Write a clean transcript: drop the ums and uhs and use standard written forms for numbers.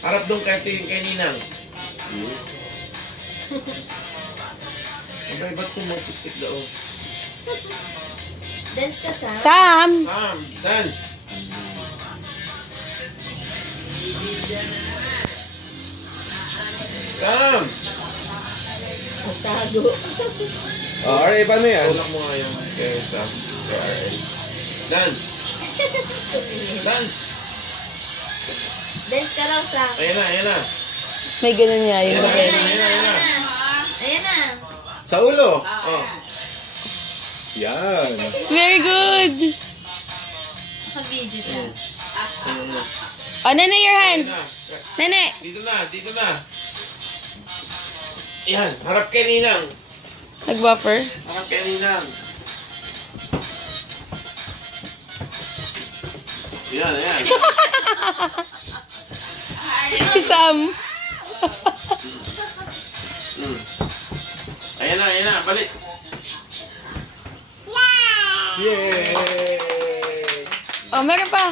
Harap doon kay Ninang. Abay, ba't sumutiksik daw? Dance ka, Sam. Sam! Sam, dance! Sam! Tago. RA, paano yan? Tulak mo nga yung kay Sam. Kay RL. Dance! Dance! Dance ka raw, Sam. Ayan na, ayan na. May ganun nga Ayan yun. na, ayan na, ayan na, ayan na. Ayan na. Sa ulo. Oh. Yan. Very good! Naka-video siya. Ayan na. Oh, Nene, your Ayan hands! na. Nene! Dito na, dito na. Yan, harap kay Ninang. Nag-buffer? Harap kay Ninang. Yan, yan. Si Sam! Ayan na, balik. Yay! Oh, meron pa.